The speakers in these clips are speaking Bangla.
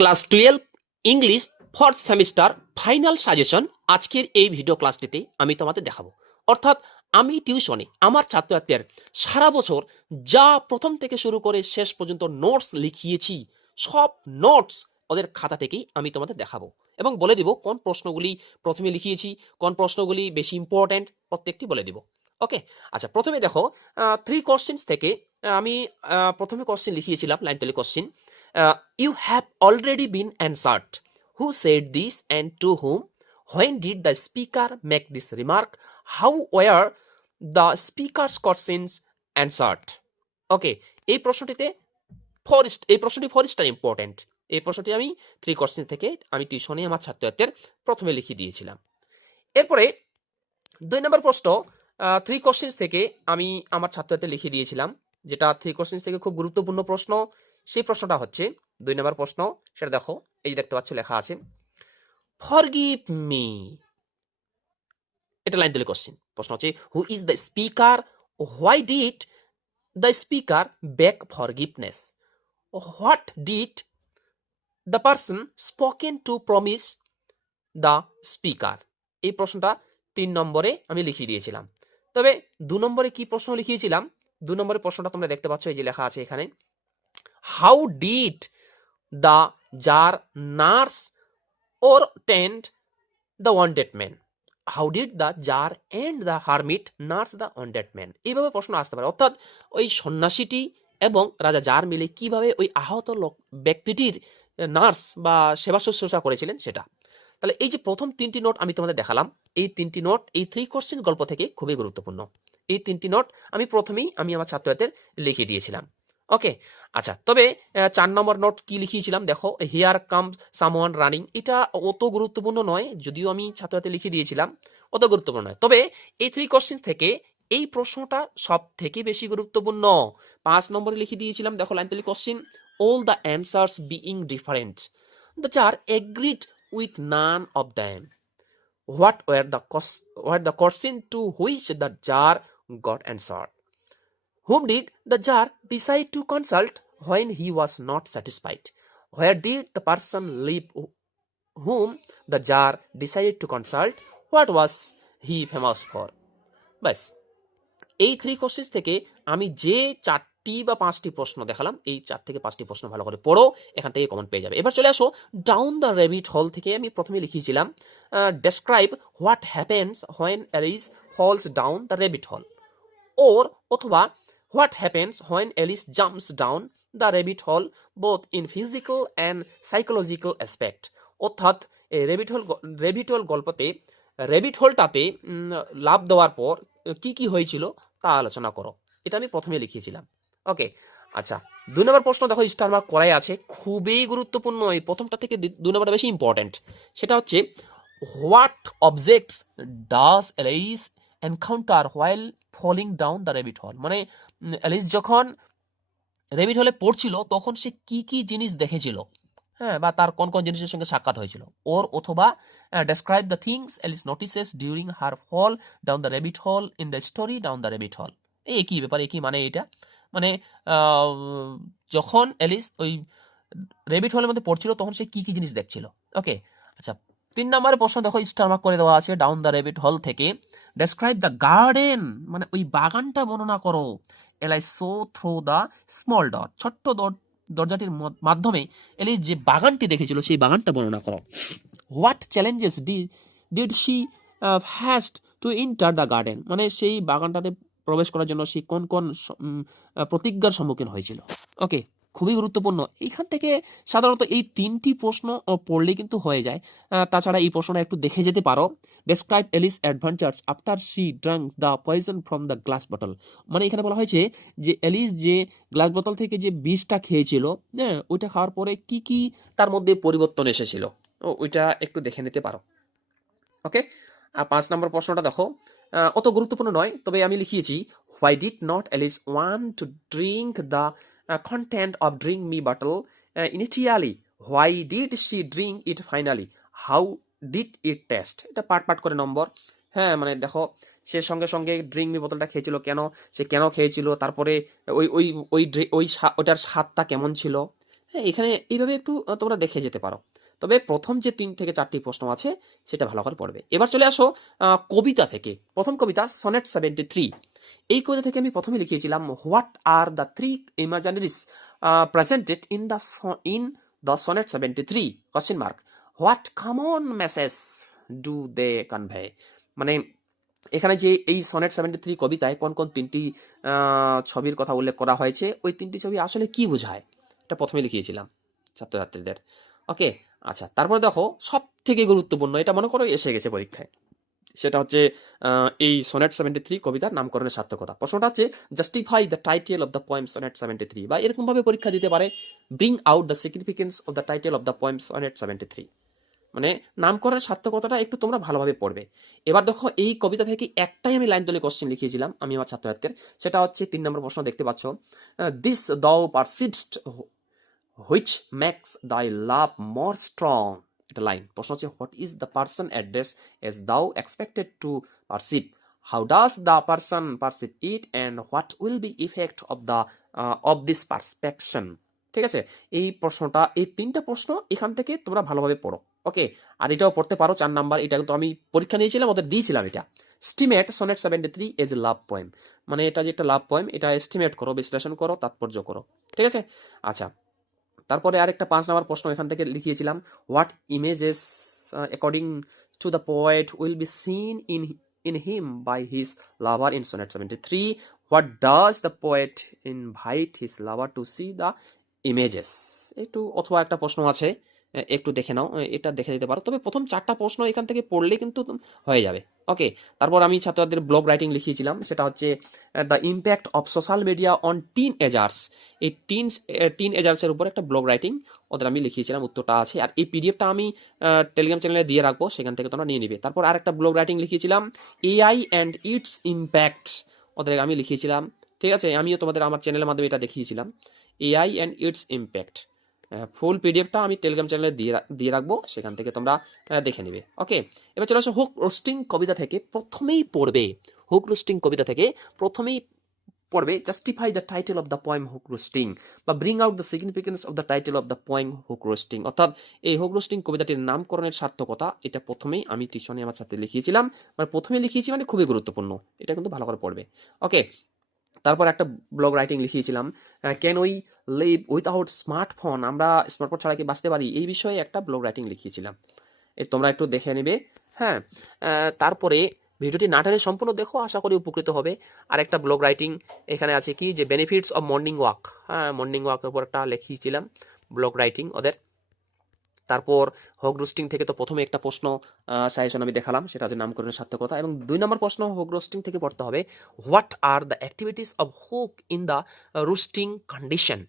Class 12 English fourth semester final suggestion আজকের এই ভিডিও ক্লাসটিতে আমি তোমাদের দেখাবো। অর্থাৎ আমি টিউশনে আমার ছাত্রছাত্রীদের সারা বছর যা প্রথম থেকে শুরু করে শেষ পর্যন্ত নোটস লিখিয়েছি, সব নোটস ওদের খাতা থেকেই আমি তোমাদের দেখাবো এবং বলে দিব কোন প্রশ্নগুলি প্রথমে লিখিয়েছি, কোন প্রশ্নগুলি বেশি ইম্পর্ট্যান্ট, প্রত্যেকটি বলে দিব। ওকে, আচ্ছা, প্রথমে দেখো 3 কোশ্চেন্স থেকে আমি প্রথমে কোশ্চেন লিখিয়েছিলাম লাইন টেলি question. You have already been answered. Who said this and to whom? When did the speaker make this remark? How were the speaker's questions answered? ওকে, এই প্রশ্নটিতে এই প্রশ্নটি ফরেস্টার ইম্পর্টেন্ট। এই প্রশ্নটি আমি 3 কোশ্চেন থেকে আমি টিউশনে আমার ছাত্রছাত্রীদের প্রথমে লিখে দিয়েছিলাম। এরপরে 2 নম্বর প্রশ্ন 3 কোশ্চেন থেকে আমি আমার ছাত্রছাত্রীদের লিখে দিয়েছিলাম, যেটা 3 কোশ্চেন থেকে খুব গুরুত্বপূর্ণ প্রশ্ন। সেই প্রশ্নটা হচ্ছে 2 নম্বর প্রশ্ন, সেটা দেখো, এই দেখতে পাচ্ছ লেখা আছে ফরগিভ মি। এটা লাইন দিলে কোশ্চেন। প্রশ্ন হচ্ছে who is the speaker, why did the speaker beg forgiveness, what did the person spoken to promise the speaker. এই প্রশ্নটা 3 নম্বরে আমি লিখিয়ে দিয়েছিলাম। তবে 2 নম্বরে কি প্রশ্ন লিখিয়েছিলাম, 2 নম্বরের প্রশ্নটা তোমরা দেখতে পাচ্ছ, এই যে লেখা আছে এখানে, how did the jar nurse or tend the wounded man? How did the jar and the hermit nurse the wounded man? এইভাবে প্রশ্ন আসতে পারে। অর্থাৎ ওই সন্ন্যাসীটি এবং রাজা জার মিলে কিভাবে ওই আহত ব্যক্তিটির নার্স বা সেবা শুশ্রূষা করেছিলেন সেটা। তাহলে এই যে প্রথম 3টি নোট আমি তোমাদের দেখালাম, এই 3টি নোট এই 3 কোশ্চেন গল্প থেকে খুবই গুরুত্বপূর্ণ। এই 3টি নোট আমি প্রথমেই আমার ছাত্রছাত্রীদের লিখে দিয়েছিলাম। ওকে, আচ্ছা, তবে 4 নম্বর নোট কি লিখিয়েছিলাম দেখো, হিয়ার কামস সামওয়ান রানিং। এটা অত গুরুত্বপূর্ণ নয়, যদিও আমি ছাত্রছাত্রী লিখে দিয়েছিলাম, অত গুরুত্বপূর্ণ নয়। তবে এই 3 কোশ্চেন থেকে এই প্রশ্নটা সব থেকে বেশি গুরুত্বপূর্ণ। 5 নম্বরে লিখে দিয়েছিলাম, দেখো লাইন তেলি question, all the answers being different, the jar agreed with none of them. What were the question to which the jar got answered? Whom did the jar decide to consult when he was not satisfied? Where did the person live whom the jar decided to consult? What was he famous for? ব্যাস, এই 3 কোশ্চেন থেকে আমি যে 4টি বা 5টি প্রশ্ন দেখালাম, এই 4 থেকে 5টি প্রশ্ন ভালো করে পড়ো, এখান থেকে কমন পেয়ে যাবে। এবার চলে আসো ডাউন দ্য রেবিট হল থেকে। আমি প্রথমে লিখিয়েছিলাম describe what happens when Alice falls down the rabbit hole, or অথবা what happens when Alice jumps down the rabbit hole both in physical and psychological aspect. অর্থাৎ রেবিট হল গল্পতে রেবিট হোলটাতে লাভ দেওয়ার পর কি কি হয়েছিল তা আলোচনা করো। এটা আমি প্রথমে লিখিয়েছিলাম। ওকে, আচ্ছা, 2 নম্বর প্রশ্ন দেখো, স্টার মার্ক করাই আছে, খুবই গুরুত্বপূর্ণ। এই প্রথমটা থেকে 2 নম্বরটা বেশি ইম্পর্টেন্ট। সেটা হচ্ছে what objects does Alice encounter while falling down the rabbit hole. মানে এলিস যখন রেবিট হলে পড়ছিল তখন সে কি কি জিনিস দেখেছিল, হ্যাঁ, বা তার কোন কোন জিনিসের সঙ্গে সাক্ষাৎ হয়েছিল। ওর অথবা describe the things Alice notices during her fall down the rabbit hole in the story down the rabbit hole. এই একই ব্যাপার, একই মানে এটা, মানে যখন এলিস ওই রেবিট হলের মধ্যে পড়ছিল তখন সে কি কি জিনিস দেখছিল। ওকে, আচ্ছা, 3 নম্বরের প্রশ্ন দেখো, স্টার মার্ক করে দেওয়া আছে ডাউন দ্য রেবিট হল থেকে, ডেসক্রাইব দ্য গার্ডেন, মানে ওই বাগানটা বর্ণনা করো। এলাই so through the small dot, ছোট্ট দরজাটির মাধ্যমে এলিস যে বাগানটি দেখেছিল সেই বাগানটা বর্ণনা করো। What challenges did she has to enter the garden, মানে সেই বাগানটাতে প্রবেশ করার জন্য সে কোন কোন প্রতিজ্ঞার সম্মুখীন হয়েছিল। ওকে, খুবই গুরুত্বপূর্ণ। এইখান থেকে সাধারণত এই 3টি প্রশ্ন পড়লে কিন্তু হয়ে যায়। তাছাড়া এই প্রশ্নটা একটু দেখে যেতে পারো, describe Alice adventures after she drank the poison from the glass bottle. মানে এখানে বলা হয়েছে যে এলিস যে গ্লাস বোতল থেকে যে বিষটা খেয়েছিল, হ্যাঁ, ওইটা খাওয়ার পরে কি কি তার মধ্যে পরিবর্তন এসেছিল, ওইটা একটু দেখে নিতে পারো। ওকে, 5 নম্বর প্রশ্নটা দেখো, অত গুরুত্বপূর্ণ নয়, তবে আমি লিখিয়েছি why did not Alice want to drink the content of drink me bottle initially? Why did she drink it finally? How did it taste? এটা পার্ট করে নম্বর। হ্যাঁ, মানে দেখো, সে সঙ্গে সঙ্গে ড্রিঙ্ক মি বোতলটা খেয়েছিল কেন, সে কেন খেয়েছিল, তারপরে ওই ওই ওই ওই ওইটার স্বাদটা কেমন ছিল, হ্যাঁ, এখানে এইভাবে একটু তোমরা দেখে যেতে পারো। তবে প্রথম যে 3 থেকে 4টি প্রশ্ন আছে সেটা ভালো করে পড়বে। এবার চলে আসো কবিতা থেকে। প্রথম কবিতা সনেট 73। এই কবিতা থেকে আমি প্রথমে লিখিয়েছিলাম what are the 3 imageries presented in the sonnet 73 question mark what common message do they convey. মানে এখানে যে এই সনেট 73 কবিতায় কোন কোন 3টি ছবির কথা উল্লেখ করা হয়েছে, ওই 3টি ছবি আসলে কি বোঝায়, এটা প্রথমে লিখিয়েছিলাম ছাত্রছাত্রীদের। ওকে, আচ্ছা, তারপরে দেখো সব থেকে গুরুত্বপূর্ণ, এটা মনে করো এসে গেছে পরীক্ষায়, সেটা হচ্ছে এই সনেট 73 কবিতার নামকরণের সার্থকতা। প্রশ্নটা হচ্ছে justify the title of the poem sonnet 73, বা এরকম ভাবে পরীক্ষা দিতে পারে bring out the significance of the title of the poem sonnet 73। মানে নামকরণের সার্থকতাটা একটু তোমরা ভালোভাবে পড়বে। এবার দেখো এই কবিতা থেকে একটাই আমি লাইন তুলে কোশ্চেন লিখিয়েছিলাম আমি আমার ছাত্রছাত্রীদের, সেটা হচ্ছে 3 নম্বর প্রশ্ন দেখতে পাচ্ছ, দিস দাও পারসিভড হুইচ মেক্স দাই লাভ মোর স্ট্রং। এটা লাইন। প্রশ্ন হচ্ছে what is the person address as thou expected to perceive, how does the person perceive it and what will be effect of this perception. ঠিক আছে, এই প্রশ্নটা, এই 3টা প্রশ্ন এখান থেকে তোমরা ভালোভাবে পড়ো। ওকে, আর এটাও পড়তে পারো 4 নাম্বার, এটা কিন্তু আমি পরীক্ষা নিয়েছিলাম, ওদের দিয়েছিলাম এটা। Estimate sonnet 73 as a love poem, মানে এটা যে একটা লাভ পোয়েম, এটা এস্টিমেট করো, বিশ্লেষণ করো, তাৎপর্য করো। ঠিক আছে, আচ্ছা, তারপরে আরেকটা 5 নাম্বার প্রশ্ন এখান থেকে লিখিয়েছিলাম, what images according to the poet will be seen in him by his lover in sonnet 73, what does the poet invite his lover to see the images. একটু অথবা একটা প্রশ্ন আছে, একটু দেখে নাও, এটা দেখে নিতে পারো। তবে প্রথম 4টা প্রশ্ন এখান থেকে পড়লে কিন্তু হয়ে যাবে। ওকে, তারপর আমি ছাত্রদের ব্লগ রাইটিং লিখিয়েছিলাম, সেটা হচ্ছে the impact of social media on teenagers. এই টিন এজার্সের উপর একটা ব্লগ রাইটিং ওদের আমি লিখিয়েছিলাম, উত্তরটা আছে। আর এই পিডিএফটা আমি টেলিগ্রাম চ্যানেলে দিয়ে রাখবো, সেখান থেকে তোমরা নিয়ে নিবে। তারপর আরেকটা ব্লগ রাইটিং লিখিয়েছিলাম এআই অ্যান্ড ইটস ইম্প্যাক্ট, ওদের আমি লিখিয়েছিলাম। ঠিক আছে, আমিও তোমাদের আমার চ্যানেলের মাধ্যমে এটা দেখিয়েছিলাম, এআই অ্যান্ড ইটস ইম্প্যাক্ট। ফুল পিডিএফটা আমি টেলিগ্রাম চ্যানেলে দিয়ে রাখবো, সেখান থেকে তোমরা দেখে নিবে। ওকে, এবার চলে আসো হুক রোস্টিং কবিতা থেকে প্রথমেই পড়বে, হুক রোস্টিং কবিতা থেকে প্রথমেই পড়বে justify the title of the poem hawk roosting, বা bring out the significance of the title of the poem hawk roosting. অর্থাৎ এই হুক রোস্টিং কবিতাটির নামকরণের সার্থকতা, এটা প্রথমেই আমি টিউশনে আমার সাথে লিখিয়েছিলাম, মানে প্রথমে লিখিয়েছি, মানে খুবই গুরুত্বপূর্ণ, এটা কিন্তু ভালো করে পড়বে। ওকে, তারপর একটা ব্লগ রাইটিং লিখিয়েছিলাম can we live without smartphone, আমরা স্মার্টফোন ছাড়া কি বাঁচতে পারি, এই বিষয়ে একটা ব্লগ রাইটিং লিখিয়েছিলাম, তোমরা একটু দেখে নেবে। হ্যাঁ, তারপরে ভিডিওটি না টেনে সম্পূর্ণ দেখো, আশা করি উপকৃত হবে। আর একটা ব্লগ রাইটিং এখানে আছে কি, যে বেনিফিটস অফ মর্নিং ওয়াক, হ্যাঁ মর্নিং ওয়াকের উপর একটা লিখিয়েছিলাম ব্লগ রাইটিং ওদের। তারপর হোক রোস্টিং থেকে তো প্রথমে একটা প্রশ্ন সাজেশন আমি দেখালাম, সেটা হচ্ছে নামকরণের সার্থকতা, এবং 2 নম্বর প্রশ্ন হোক রোস্টিং থেকে পড়তে হবে what are the activities of hook in the roasting condition,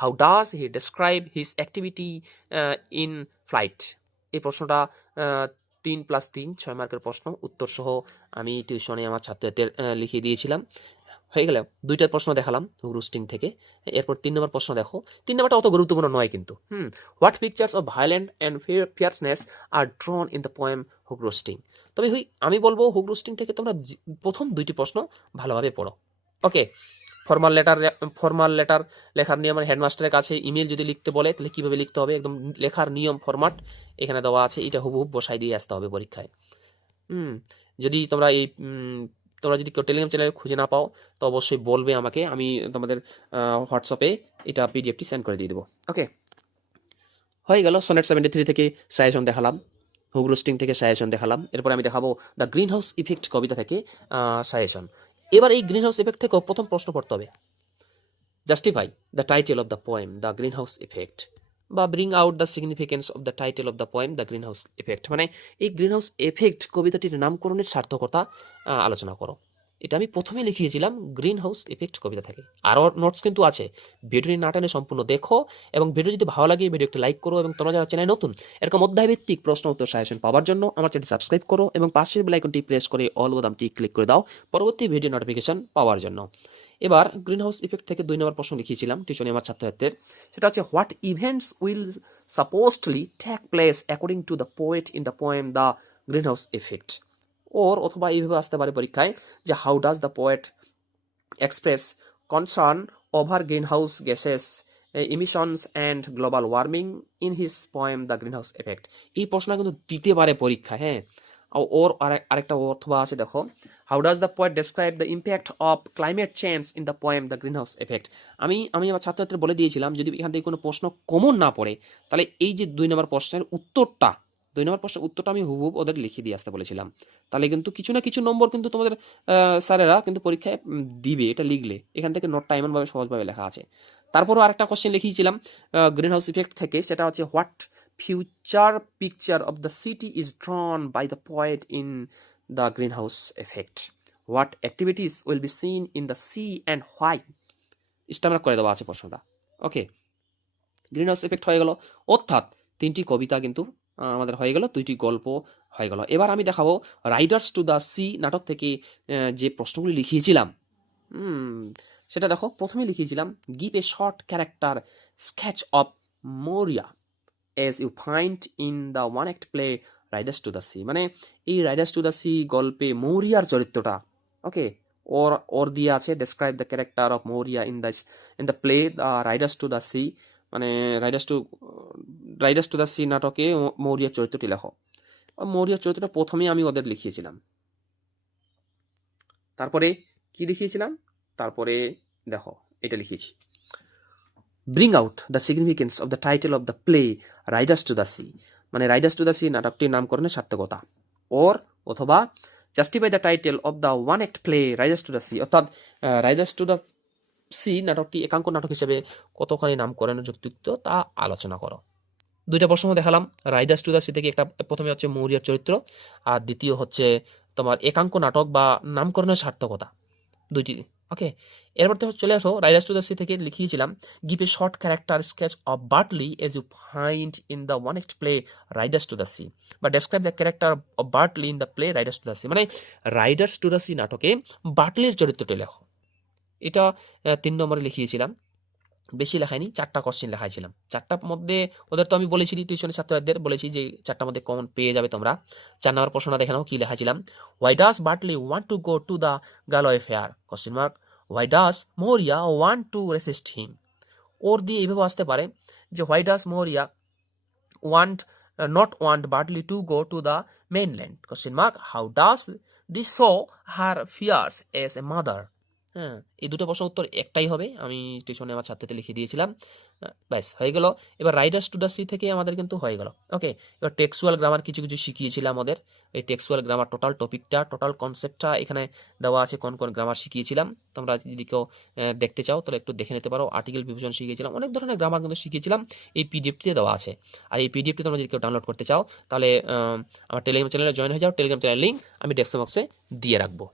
how does he describe his activity in flight. এই প্রশ্নটা 3+3 6 মার্কের প্রশ্ন, উত্তর সহ আমি টিউশনে আমার ছাত্রদের লিখিয়ে দিয়েছিলাম। হয়ে গেল, 2টা প্রশ্ন দেখালাম হুক রোস্টিং থেকে। এরপর 3 নম্বর প্রশ্ন দেখো, 3 নম্বরটা অত গুরুত্বপূর্ণ নয় কিন্তু। What pictures of violent and fierceness are drawn in the poem hawk roosting. তবে আমি বলবো হুক রোস্টিং থেকে তোমরা প্রথম 2টি প্রশ্ন ভালোভাবে পড়ো। ওকে, ফর্মাল লেটার লেখার নিয়ম, হেডমাস্টারের কাছে ইমেল যদি লিখতে বলে তাহলে কিভাবে লিখতে হবে, একদম লেখার নিয়ম ফরম্যাট এখানে দেওয়া আছে, এটা হুবহুব বসাই দিয়ে আসতে হবে পরীক্ষায়। যদি তোমরা যদি কেউ টেলিগ্রাম চ্যানেলে খুঁজে না পাও তো অবশ্যই বলবে আমাকে, আমি তোমাদের হোয়াটসঅ্যাপে এটা পিডিএফটি সেন্ড করে দিয়ে দেবো। ওকে, হয়ে গেল। সনেট 73 থেকে সাজেশন দেখালাম, হুক রোস্টিং থেকে সাজেশন দেখালাম, এরপর আমি দেখাবো দ্য গ্রিন হাউস ইফেক্ট কবিতা থেকে সাজেশন। এবার এই গ্রিন হাউস ইফেক্ট থেকে প্রথম প্রশ্ন পড়তে হবে, justify the title of the poem the greenhouse effect, বা bring out the significance of the title of the poem the greenhouse effect. মানে এই গ্রিন হাউস এফেক্ট কবিতাটির নামকরণের সার্থকতা আলোচনা করো। এটা আমি প্রথমে লিখিয়েছিলাম গ্রিন হাউস ইফেক্ট কবিতা থেকে। আরও নোটস কিন্তু আছে, ভিডিওটি না টেনে সম্পূর্ণ দেখো, এবং ভিডিও যদি ভালো লাগে ভিডিও একটি লাইক করো, এবং তোমরা যারা চ্যানেল নতুন এরকম অধ্যায়ভিত্তিক প্রশ্ন উত্তর সাজেশন পাওয়ার জন্য আমার চ্যানেল সাবস্ক্রাইব করো, এবং পাশের বেল আইকনটি প্রেস করে অল বোতামটি ক্লিক করে দাও পরবর্তী ভিডিও নোটিফিকেশন পাওয়ার জন্য। এবার গ্রিন হাউস ইফেক্ট থেকে 2 নম্বর প্রশ্ন লিখিয়েছিলাম টিউশনে আমার ছাত্রছাত্রীদের, সেটা হচ্ছে what events will supposedly take place according to the poet in the poem the greenhouse effect. অথবা এইভাবে আসতে পারে পরীক্ষায়, যে how does the poet express concern over greenhouse gases emissions and global warming in his poem The Greenhouse Effect. এই প্রশ্নটা কিন্তু দিতে পারে পরীক্ষায়, হ্যাঁ। ওর আরেকটা অথবা আছে, দেখো, how does the poet describe the impact of climate change in the poem the green house effect. আমি আমার ছাত্রছাত্রীদের বলে দিয়েছিলাম, যদি এখান থেকে কোনো প্রশ্ন কমন না পড়ে, তাহলে এই যে 2 নম্বর প্রশ্নের উত্তরটা আমি হুবহুব ওদের লিখে দিয়ে আসতে বলেছিলাম। তাহলে কিন্তু কিছু না কিছু নম্বর কিন্তু তোমাদের স্যারেরা কিন্তু পরীক্ষায় দিবে, এটা লিখলে। এখান থেকে নোটটা এমনভাবে সহজভাবে লেখা আছে। তারপরও আরেকটা কোশ্চেন লিখিয়েছিলাম গ্রিন হাউস ইফেক্ট থেকে, সেটা হচ্ছে what future picture of the city is drawn by the poet in the greenhouse effect? What activities will be seen in the sea and why? Starmer করে দেওয়া আছে প্রশ্নটা। ওকে, গ্রিন হাউস এফেক্ট হয়ে গেল, অর্থাৎ 3টি কবিতা কিন্তু আমাদের হয়ে গেল, 2টি গল্প হয়ে গেল। এবার আমি দেখাবো রাইডার্স টু দ্য সি নাটক থেকে যে প্রশ্নগুলি লিখিয়েছিলাম, সেটা দেখো। প্রথমে লিখিয়েছিলাম give a short character sketch of Maurya as you find in the one act play Riders to the Sea। মানে এই রাইডার্স টু দ্য সি গল্পে মৌরিয়ার চরিত্রটা, ওকে, ওর দিয়ে আছে describe the character of Maurya in the play Riders to the Sea. মানে রাইডার্স টু দ্য সি নাটকে মৌরিয়ার চরিত্রটি লেখো। মৌরিয়ার চরিত্রটা প্রথমেই আমি ওদের লিখিয়েছিলাম। তারপরে কি লিখিয়েছিলাম, তারপরে দেখো এটা লিখিয়েছি, bring out the significance of the title of the play Riders to the Sea. মানে রাইডার্স টু দ্য সি নাটকটির নামকরণের সার্থকতা, অথবা justify the title of the one act play Riders to the Sea. অর্থাৎ রাইডার্স টু দ্য সি নাটকটি একাঙ্ক নাটক হিসেবে কতখানি নামকরণের যুক্তিযুক্ত তা আলোচনা করো। 2টা প্রশ্ন দেখালাম, রাইডার্স টু দ্য সি থেকে একটা, প্রথমে হচ্ছে মৌরিয়ার চরিত্র, আর দ্বিতীয় হচ্ছে তোমার একাঙ্ক নাটক বা নামকরণের সার্থকতা, 2টি। ওকে, এরপর চলে আসো রাইডার্স টু দ্য সি থেকে লিখিয়েছিলাম give a short character sketch of Bartley as you find in the one act play Riders to the Sea, বা describe the character of Bartley in the play Riders to the Sea. মানে রাইডার্স টু দ্য সি নাটকে বার্টলির চরিত্রটি লেখো। এটা 3 নম্বরে লিখিয়েছিলাম, বেশি লেখাইনি, 4টা কোশ্চেন লেখাইছিলাম। 4টার মধ্যে ওদের তো আমি বলেছি, টিউশনের ছাত্রদের বলেছি যে 4টার মধ্যে কমন পেয়ে যাবে তোমরা। 4 নম্বর প্রশ্নটা দেখে নাও কি লেখাইছিলাম, why does Bartley want to go to the Galway fair question mark, why does Maurya want to resist him. Or দিয়ে এইভাবে আসতে পারে যে why does Maurya not want Bartley to go to the mainland question mark, how does this show her fears as a mother? হ্যাঁ, এই 2টো প্রশ্ন উত্তর একটাই হবে, আমি টিউশনে আমার ছাত্রতে লিখে দিয়েছিলাম। ব্যাস হয়ে গেল। এবার রাইডার্স টু দ্য সি থেকে আমাদের কিন্তু হয়ে গেল। ওকে, এবার টেক্সচুয়াল গ্রামার কিছু শিখিয়েছিলাম ওদের। এই টেক্সচুয়াল গ্রামার টোটাল টপিকটা, টোটাল কনসেপ্টটা এখানে দেওয়া আছে, কোন কোন গ্রামার শিখিয়েছিলাম। তোমরা যদি কেউ দেখতে চাও তাহলে একটু দেখে নিতে পারো। আর্টিকেল প্রিপোজিশন শিখিয়েছিলাম, অনেক ধরনের গ্রামার কিন্তু শিখিয়েছিলাম, এই পিডিএফটিতে দেওয়া আছে। আর এই পিডিএফটি তোমরা যদি কেউ ডাউনলোড করতে চাও তাহলে আমার টেলিগ্রাম চ্যানেলে জয়েন হয়ে যাও। টেলিগ্রাম চ্যানেল লিঙ্ক আমি ডেসক্রিপশন বক্সে দিয়ে রাখবো।